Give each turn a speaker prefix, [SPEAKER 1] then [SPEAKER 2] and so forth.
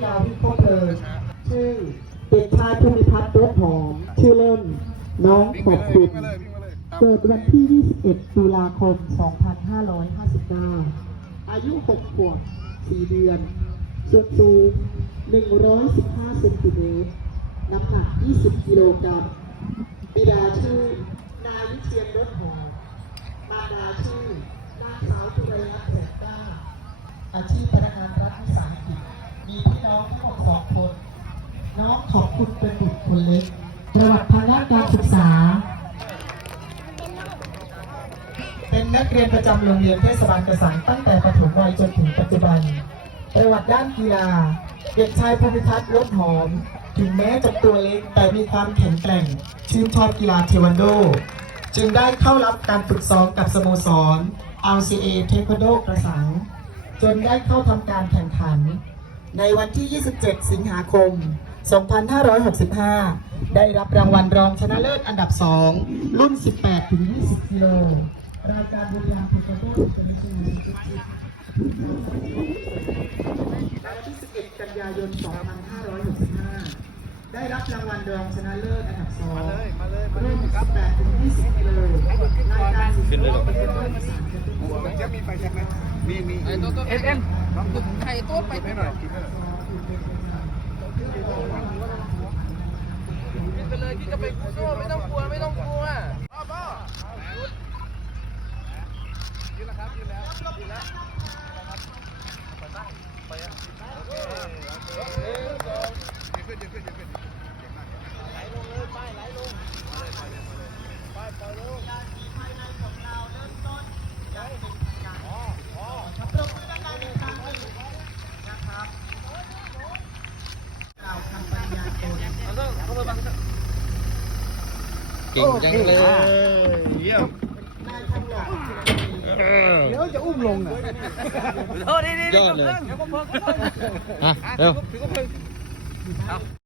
[SPEAKER 1] กีฬาที่ครบเลยชื่อเด็กชายภูมิพัฒน์รถหอม ชื่อเล่น น้องขอบคุณเกิดวันที่ 21 ตุลาคม 2559 อายุ 6 ขวบ 4 เดือนส่วนสูง 115 เซนติเมตร น้ำหนัก 20 กิโลกรัมบิดาชื่อ นายวิเชียนรถหอมมารดาชื่อนางสาวตุรยะแสนกล้าอาชีพพนัก น้องทั้งหมดสองคน น้องขอบคุณเป็นบุตรคนเล็กประวัติทางด้านการศึกษา เป็นนักเรียนประจำโรงเรียนเทศบาลกระสังตั้งแต่ประถมวัยจนถึงปัจจุบัน ประวัติด้านกีฬา เด็กชายภูมิทัศน์รถหอม ถึงแม้จะตัวเล็กแต่มีความแข็งแกร่ง ชื่นชอบกีฬาเทควันโด จึงได้เข้ารับการฝึกซ้อมกับสโมสร RCA เทควันโดกระสังจนได้เข้าทำการแข่งขัน ในวันที่ 27 สิงหาคม 2565 ได้รับรางวัลรองชนะเลิศอันดับ 2 รุ่น 18ถึง20 กิโล รายการบุรีรัมย์เทควันโดอินเตอร์เนชั่นแลแชมเปี้ยนชิพในวันที่ 11 กันยายน 2565 ได้รับรางวัลรองชนะเลิศอันดับ 2 รุ่น 18ถึง20 กิโลายการสิงโตเป็นเรื่องอีสานแชมเปี้ยนชิพ
[SPEAKER 2] จะมีไฟใช่ไหมมีมี
[SPEAKER 3] ไอ้ตัวตัวเอ็นเอ็นไข่ตัวไป
[SPEAKER 2] ให้หน่อยกินให้หน่อย
[SPEAKER 3] กินไปเลยกินก็ไปกูโซ่ไม่ต้องกลัวไม่ต้องกลัว
[SPEAKER 2] พ่อพ่อกินแล้วครับกินแล้วกินแล้วยืนขึ้นยืนขึ้นยืนขึ้นไหลลงเลยป้ายไหลลงป้ายปล่อยลงอ๋ออ๋อ
[SPEAKER 3] เก่งจังเลย
[SPEAKER 2] เยี่ยมเดี๋ยวจะอุ้มลงอะ
[SPEAKER 3] ยอดเลยอะเร็ว